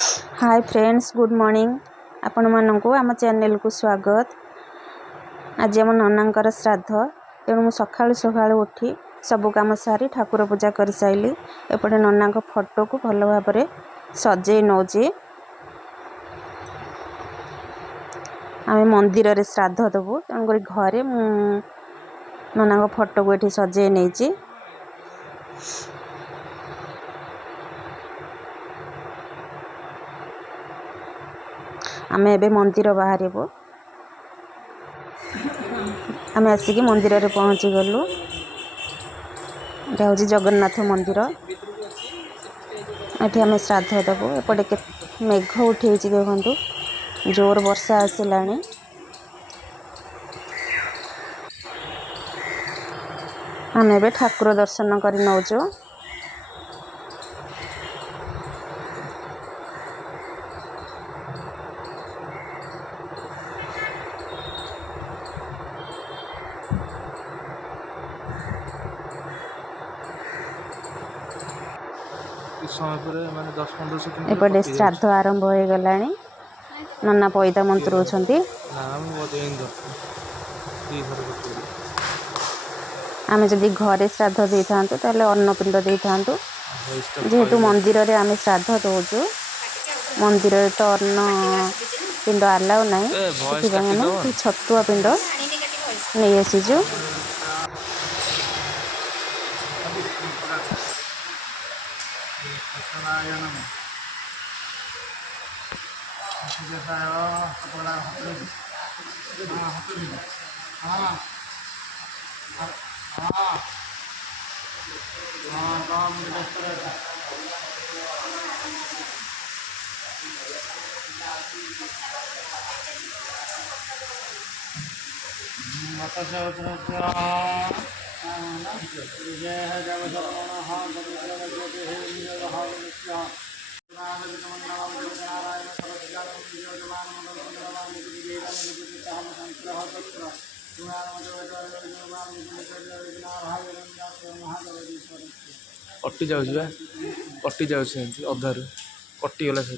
Hi friends, good morning. आपण मानकु आम channel को स्वागत। आज आम ननांकर श्राद्ध, तेणु मुझे सकाळु सकाळु उठी सबु काम सारी ठाकुर पूजा कर साइली। एपटे नना फोटो को भल भाव में सजे नौचे। आम मंदिर रे श्राद्ध देवु, तेणुक घरे नना फोटो को ये सजे नहीं। आम ए मंदिर बाहर आम आसिक मंदिर रे पहुँची गलु। यहाँ हूँ जगन्नाथ मंदिर। ये आम श्राद्ध देवु। एपटे मेघ उठे देखु, जोर वर्षा आसला। आम ए ठाकुर दर्शन कर नौचु। एपटे श्राद्ध आरंभ हो गला। नना पैदा मंत्र आम जदि घरे श्राद्ध दे था अन्नपिंड दे था। जेहेतु मंदिर रे आम श्राद्ध दौचु, मंदिर तो अन्न पिंड आलाउ ना, छतुआ पिंड नहीं आसीचु। कटि जाऊँ कटि जाऊँ अधारू कटिगला से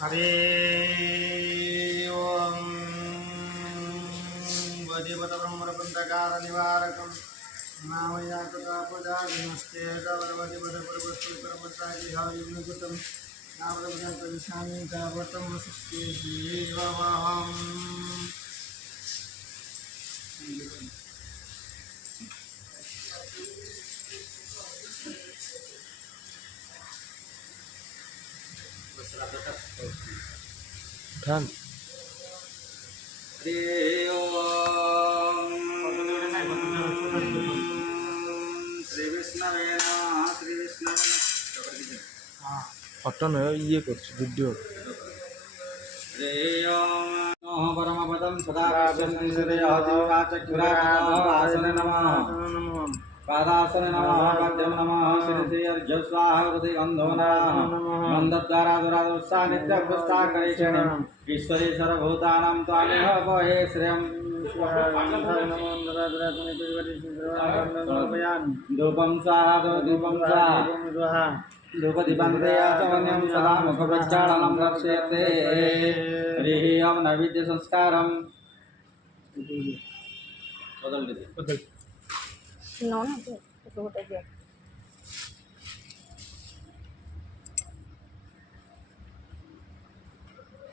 हरे ओम वजीवत ब्रह्मरपंचकार निवारकम नामया तथा पूजा नमस्ते वजीवत परवस्तु परमसारि हरियुगतम नामरमजन परिशानि कावतम सृष्टि जीववहम। ध्यान अटन ये वीडियो परमपदम सदा आसन नमः पादासन नमः पाद्यम नमः शिरसे अर्घ्य स्वाहा हृदय गंधो नमः मंदद्वारा दुरादुस्सा नित्य पुष्टा करेक्षणं ईश्वरे सर्वभूतानां त्वामेह वहे श्रियं धूपं स्वाहा धूपं स्वाहा धूपदीपन्ते आचमन्यं सदा मुखप्रक्षालनं रक्ष्यते। हरिः ओं नैवेद्य संस्कारं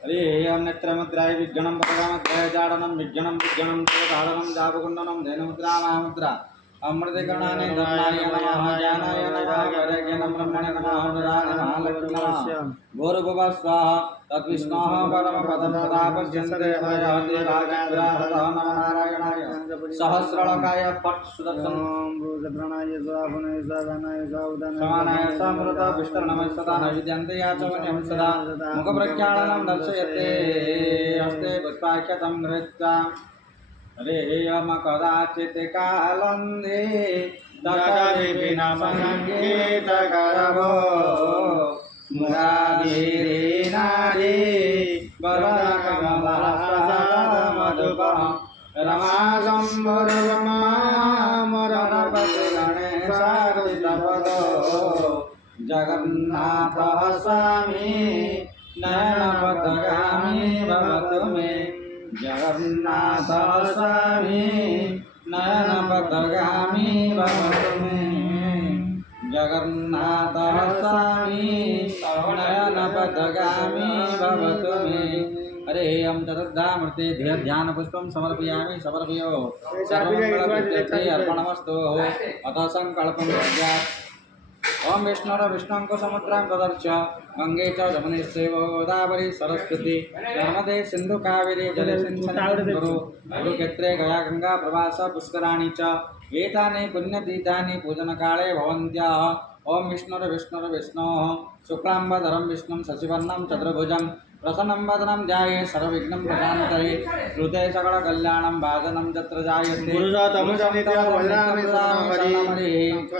हरिः ओं नेत्रमुद्राय विज्ञानं पदमुद्राय जाडनं विज्ञानं धारणं जापकुण्डनं धेनुमुद्रा महामुद्रा अमृतकर्णानि धर्माय नमः ज्ञानाय नमः वैराग्यं ब्रह्मणे नमः मुरारि महालक्ष्मी नमः भूर्भुवः स्वाहा तद्विष्णोः परमपदं सदा पश्यन्ते हयति राजपुरा नमः नारायणाय सहस्रलोकाय फट् सुदर्शन समानाय समृत विष्णुर्नमः सदा नैवेद्यन्ते याचमन्यं सदा मुखप्रक्षालनं दर्शयते हस्ते पुष्पाख्यतं धृत्वा हरेयम कदाचित् कालन्धे तटविपिनसङ्गीतकरवो मुरारीनारी वरकमलासदमधुपः रमाशम्भुर्ब्रह्मामरणपति गणेशार्चितपदो जगन्नाथः स्वामी नयनपथगामी भवतु मे जगन्नाथः स्वामी नयनपथगामी भवतु मे जगन्नाथः स्वामी नयनपथगामी भवतु मे हरे हम चतुर्धामूर्ते ध्यान पुष्पं समर्पयामि समर्पयो सर्वमंगलविद्यर्थे अर्पणमस्तु अतः संकल्पं कुर्यात् ओम विष्णुं समुद्रां ददर्श गंगे च जमुने चैव गोदावरी सरस्वती नर्मदे सिंधु कावेरी जलेस्मिन् कुरु कुरुक्षेत्रे गया गंगा प्रवास पुष्कराणि च एतानि पुण्यतीर्थानि पूजनकाले भवन्त्यः ओम विष्णुः शुक्लाम्बरधरं विष्णुं शशिवर्णं चतुर्भुजं प्रसन्नं वदनं ध्याये सर्वविघ्नं प्रशान्तये श्रुते सकलकल्याणं भाजनं तत्र जायते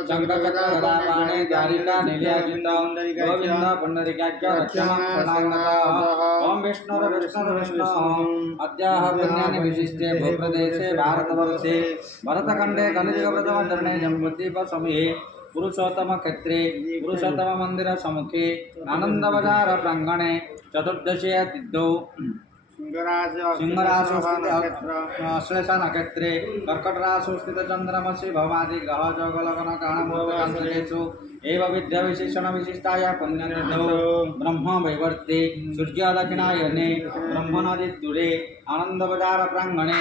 शङ्खचक्रगदापाणे द्वारिका नील्याजितं गोविन्द पुण्डरीकाख्य रक्षणं शरणागतः ॐ विष्णुः अद्याः पुण्यानि विशिष्टे भूप्रदेशे भारतवर्षे भरतखण्डे कलियुगप्रथमचरणे जम्बूद्वीपसमये पुरुषोत्तम क्षेत्रे पुरुषोत्तम मंदिर सम्मुखे आनंद बाजार प्रांगणे चतुर्दशी तिथौ सिंहराशि श्लेष नक्षत्रे कर्कटराशि स्थित चंद्रमसि भवादि ग्रह जोगलग्न कारणभूतकांशेषु एव विद्या विशेषण विशिष्टाय पुण्यतिथौ ब्रह्म वैवर्ते सूर्य दक्षिणायने ब्रह्म नदी दूरे आनंद बाजार प्रांगणे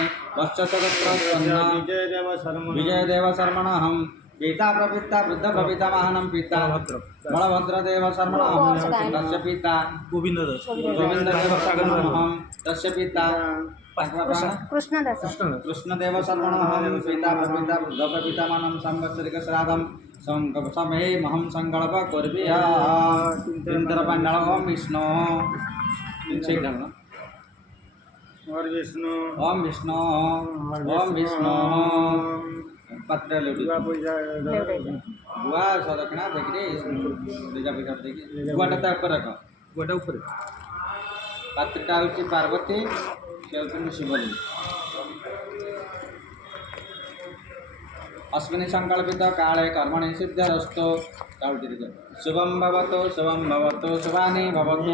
विजयदेव शर्मणहं पिता प्रपिता वृद्ध प्रपिता महानं पिता बलभद्रदेव शर्मणहं तस्य पिता गोविंददेव शर्मणहं तस्य पिता कृष्णदेव शर्मणहं पिता प्रपिता वृद्ध प्रपिता महानं संवत्सरिक श्राद्धं समय महं संकल्प कुर्मः इंद्रपंडल ओम विष्णु ओम विष्णु पत्र बुआ सदकना देखिए पूजा पिका देखिए बुआटा ऊपर रखो बुआटा ऊपर पत्रटा होची पार्वती केउतुन शिवलिंग अस्मिन् संकल्पित काले कर्मणि सिद्धिरस्तु शुभं भवतु शुभानि भवतु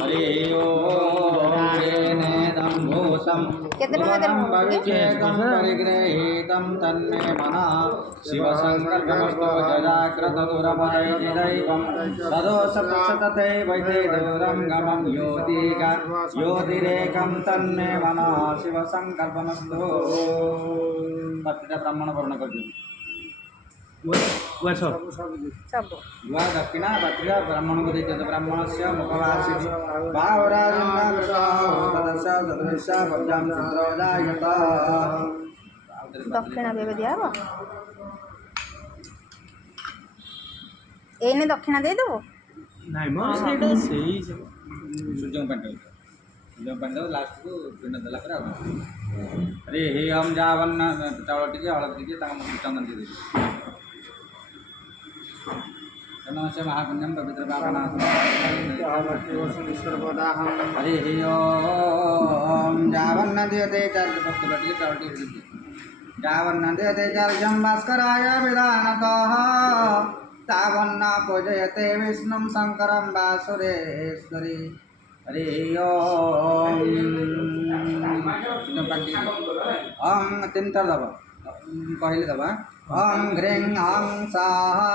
हरि ओम नेदं भूतं भविष्यतं परिगृहीतं तन्मे मनः शिवसङ्कल्पमस्तु जजाकृतदुरभयदैवं तदोषप्रसतते वैते दूरं गमं योतिरेकं तन्मे मनः शिवसङ्कल्पमस्तु पत्रिका ब्राह्मण वर्ण कर गुआ दक्षिणा पत्रिका ब्राह्मण को देते ब्राह्मण से मुखवासी दक्षिणा बेबे दिया एने दक्षिणा दे देबो नाइ म सेटा सेही सूर्य पांडव लास्ट को पिंड देला पर अरे हे हम जावन चावल टिके हळद टिके चंदन दे से महापुण्यम पवित्र पावनाथ हरे हे ओम जावन नदीते चार भक्त टिके चावल टिके जावन नदीते चार भास्कराय विधानतः तावन्न पूजयते विष्णुं शंकरं वासुदेश्वरी हरि ओम तीन दब कहले दबा ओम घ्रीं ह्रां स्वाहा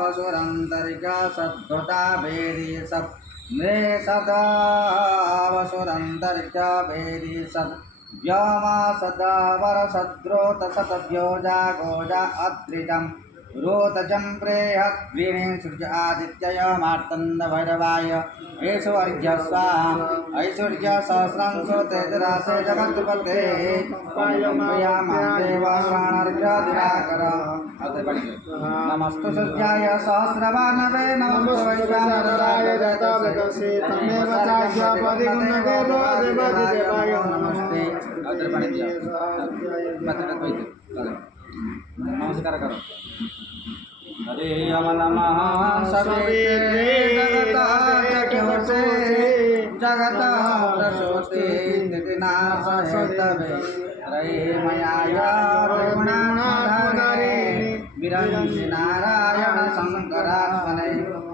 वसुरन्तरिका सद्गता वेदी सत् मृ सदा वसुरन्तरिका वेदी सत् व्योमा सदा वरसद्रोत सतव्योजा गोजा अत्रिजं रोतजं प्रेहद्वीणे सृज आदित्यय मार्तण्ड भैरवाय ऐश्वर्य स्वाहा ऐश्वर्य सहस्रांशो तेजरासे जगत्पते देवार्घ्य दिवाकर नमस्तु सूर्याय सहस्रभानवे नमस्तु वैश्वानराय जगतसे तमेव चाज्ञा परिगुणगे देवाय नमस्ते नमस्कार करो हरे नमः सवित्रे जगता जगता प्रसूते नितिनाशेतवे रये मयाया रघुनाथारे विरंचि नारायण शंकरात्मने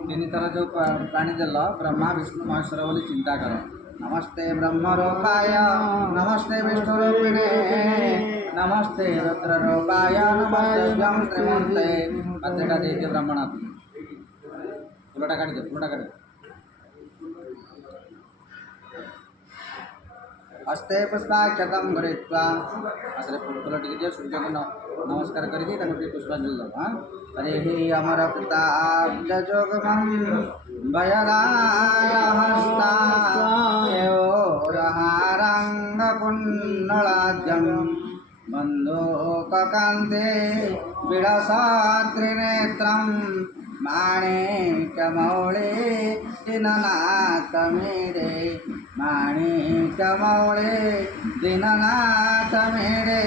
तीन तरह जो प्राणी देल ब्रह्मा विष्णु महेश्वर बोली चिंता करो नमस्ते ब्रह्मरूपाय नमस्ते विष्णुरूपिणे नमस्ते रुद्ररूपाय नमस्ते व्योम त्रिमूर्ते पत्रिका दीजिए ब्राह्मण फूलटा काट दो फूलटा काट दो हस्ते पुष्पाक्षतं गृहीत्वा आसरे फूल टिके दियो सूर्य को नमस्कार करके ताके पुष्पांजलि दो हां अरे हे अमर पिता जजोगमं भयदाय हस्ता यो रहारंग कुण्डलाद्यं बन्धोककान्ते विलासात्रिनेत्रं माणिक्यमौळे दीननाथमेरे माणिक्यमौळे दीननाथमेरे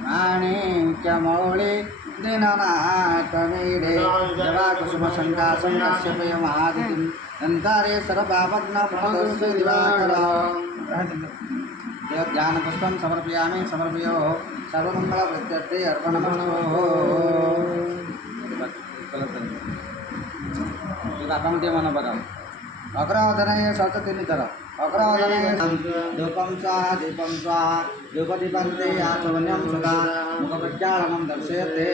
माणिक्यमौळे दीननाथमेरे जवाकुसुमशङ्कासङ्कस्यपय महादितिं दन्तारे सर्वपापघ्नप्रदस्य दिवाकर ध्यानपुष्पं समर्पयामि समर्पयो सर्वमङ्गलप्रत्यर्थे अर्पणमस्तु बापांग ते मन बघा अग्रवदने सततीन तर अग्रवदने धूपं स्वाहा धूपदीपन्ते आचमन्यं सदा मुखप्रज्वालनं दर्शयते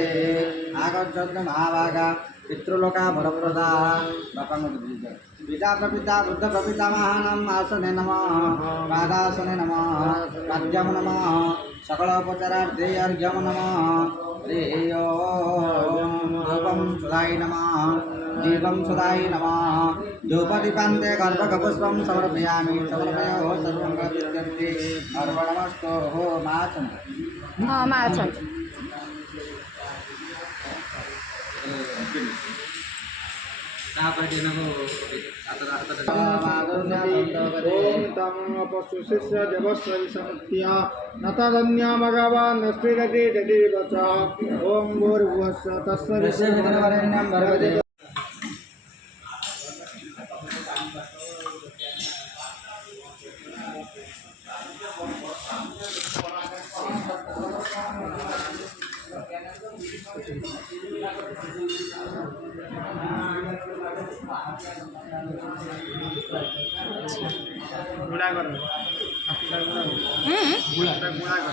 आगच्छन्तु महाभागा पितृलोका वरप्रदा बापांग पिता प्रपिता बुद्ध प्रपितामहानाम् आसने नमः पादासने नमः पाद्यं नमः सकलोपचारार्थे अर्घ्यं नमः हरिः ओं धूपं सुधाय नमः दीपं सुधाय नमः धूपदीपान्ते गर्भकपुष्पं समर्पयामि समर्पयो सर्वमङ्गलसिद्ध्यर्थे अर्पणमस्तु हो माचन हाँ माचन ओम तम पशुशिष्य देवस्वरी समुत्या नतधन्या भगवान् नस्त्रिगति दधिवच ओम भूर्भुवस्सुः तत्सवितुर्वरेण्यं भर्गो गुड़ा करो गुड़ा करो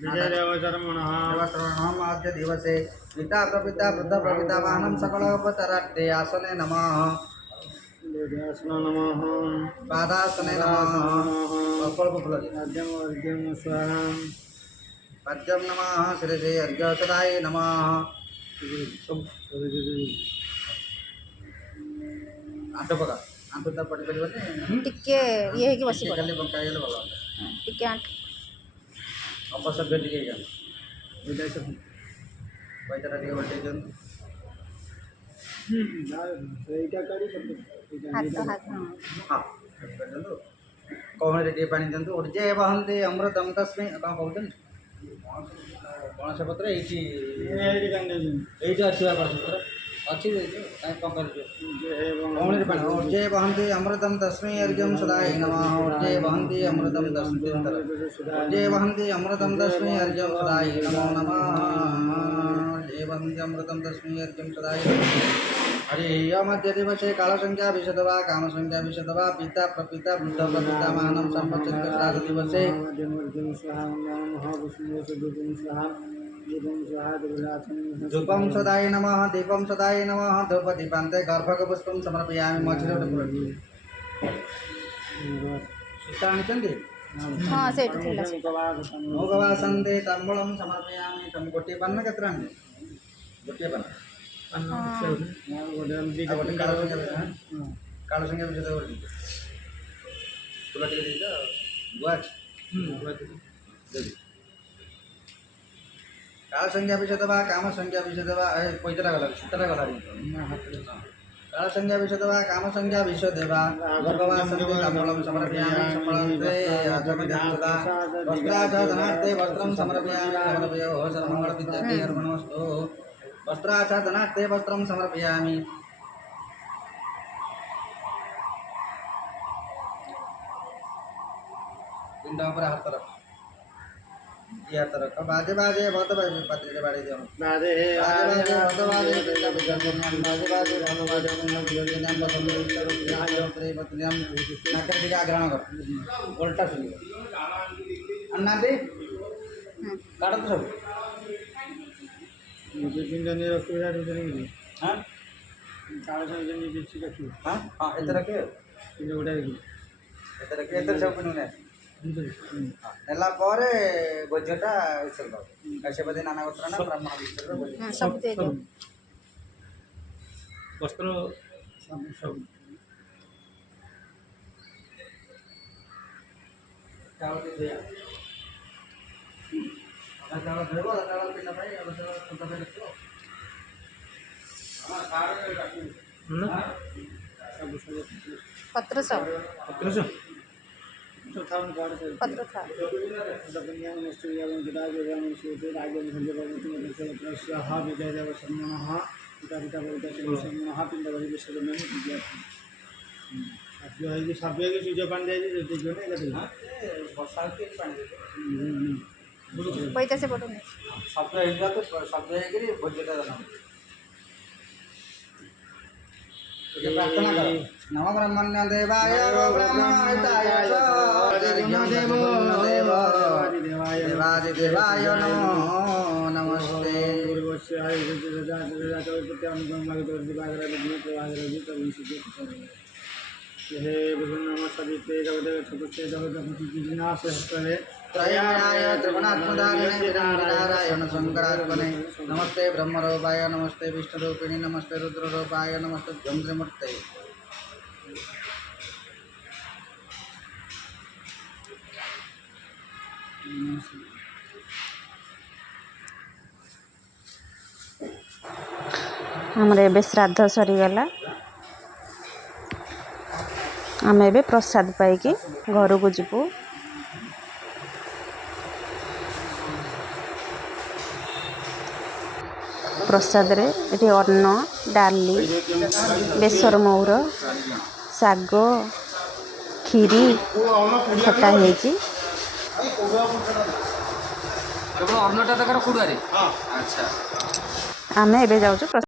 विजय देवचर्मणः देवचर्मणः आद्य दिवसे पिता प्रपिता बुद्ध प्रपितामहानं सकलोपचारार्थे आसने नमः नमः पादासने नमः अर्घ्यं स्वाहा पद्यं नमः शिरसे अर्घ्यसदाय नमः आंट बघा आंट तर पड़ी पड़े टिके ये है कि बसी पड़ा खाली बंका गेले भल टिके आंट अपसभ्य टिके गल पैसा टिके बटे जन एटा काढी हाथ हाथ हाँ हां करदो कोहणे टिके पानी दंतु उर्जे वहन्ते अमृतं तस्मै का कहउछन पणस पत्र एठी अछि पणस पत्र अच्छी कोहणे पानी उर्जे वहन्ते अमृतं तस्मै अर्घ्यं सदाय नमः उर्जे वहन्ते अमृतं तस्मै उर्जे वहन्ते अमृतं तस्मै अर्घ्यं सदाय नमो नमः उर्जे वहन्ते अमृतं तस्मै अर्घ्यं सदाय हरि मध्य दिवसे कालसंख्या विशदवा कामसंख्या विशदवा पिता प्रपिता बुद्ध प्रपितामहानं संवत्सरिक श्राद्ध दिवसे धूपं सदाय नमः दीपं सदाय नमः धूपदीपान्ते गर्भकपुष्पं समर्पयामि मझिरे सूता आनिचन्ति हाँ सेठ थिला भोगवासन्ते ताम्बूलं समर्पयामि तम गोटे पान केतरा ଗୋଟିଏ ପାନ ଗୋଟେ ଆଉ ଗୋଟେ କାଳ ସଂଜ୍ଞା କାଳ ସଂଜ୍ଞା ବିଷୟ ଦେବ ତୁଲା ଟିକେ ଦେଇଛ ଗୁଆ ଅଛି ଦେବି କାଳ ସଂଜ୍ଞା ବିଷୟ ଦେବା କାମ ସଂଜ୍ଞା ବିଷୟ ଦେବା ପଇସାଟା ଗଲା ସୂତାଟା ଗଲା କାଳ ସଂଜ୍ଞା ବିଷୟ ଦେବା କାମ ସଂଜ୍ଞା ବିଷୟ ଦେବା ଭଗବାନ ସନ୍ଧି ତାମ୍ବୂଳಂ ସମର୍ପୟାମି ସମ୍ବଳନ୍ତେ ଆଚମଧ୍ୟାସଦା ବସ୍ତ୍ରାଚ ଧନାର୍थे वस्त्रं समर्पयामि समर्पयो सर्वमङ्गल विद्यार्थी अर्पणमस्तु वस्त्राच धनार्थे वस्त्रं समर्पयामि पिंड पर हाथ रख ये हाथ रख बाजे बाजे बहुत बाजे पत्रे बाड़े दियो बाजे हे बाजे बहुत बाजे पिंड विजय पुण्यम बाजे बाजे बहुत बाजे पुण्यम विजय नाम बदल आयो प्रे पत्नियम नाकर दिया ग्रहण कर उल्टा सुन अन्ना दे काट तो सब मुझे पिंड ने रखिया नहीं हां काल संगे नीचे छी रखी हां हां इधर रखे पिंड उड़ा इधर सब पिंड ने नेला परे बोझटा उछल दो काश्यपति नाना गोत्र ना ब्राह्मण विस्तर सब दे दो वस्त्र सब चावल दे दिया चावल देबो चावल पिंड भाई अब चावल छोटा पे रखो हां सारे रखो पत्र सब तो था उन कार्ड से पत्र था दपनिया मिस्त्रिया में गिरा गया में से आगे में संजय बाबू तुम से प्रश्रहा विजय देव सम्मानः पिता पिता बोलते हैं सम्मानः पिंड बलि विश्व में दिया अब जो है कि सब की चीजें बन जाएगी जो जो नहीं लगेगी बरसात के पानी पैसा से बोलो नहीं शब्द ହେଇଯିବା ତ ଶବ୍ଦ ହେଇକିରି ଭୋଜଟା ଦେନା ଟିକେ ପ୍ରାର୍ଥନା କର ନମ ବ୍ରହ୍ମଣ୍ୟ ଦେବାୟ ବ୍ରାହ୍ମଣ ହିତାୟ च ଦେବ ଦେବାଦି ଦେବାୟ ନମୋ ନମସ୍ତେ पूर्वस्य आय राजा राजा तो अनुगम लगे तो दिवाकर विष्णु प्रभाकर विष्णु विष्णु हे विष्णु सविते जगदेव चतुर्थे जगदपति जिज्ञास हस्तरे त्रयाय त्रिगुणात्मधारिणे नारायण शंकरात्मने नमस्ते ब्रह्मरूपाय नमस्ते विष्णुरूपिणी नमस्ते रुद्ररूपाय नमस्ते चंद्रमूर्ते हमर एबे श्राद्ध सरीगला आम ए प्रसाद पाई घर को जीवु प्रसाद रे ये अन्न डाली बेसर मौर शाग खीरी खटा है आम ए जाऊँ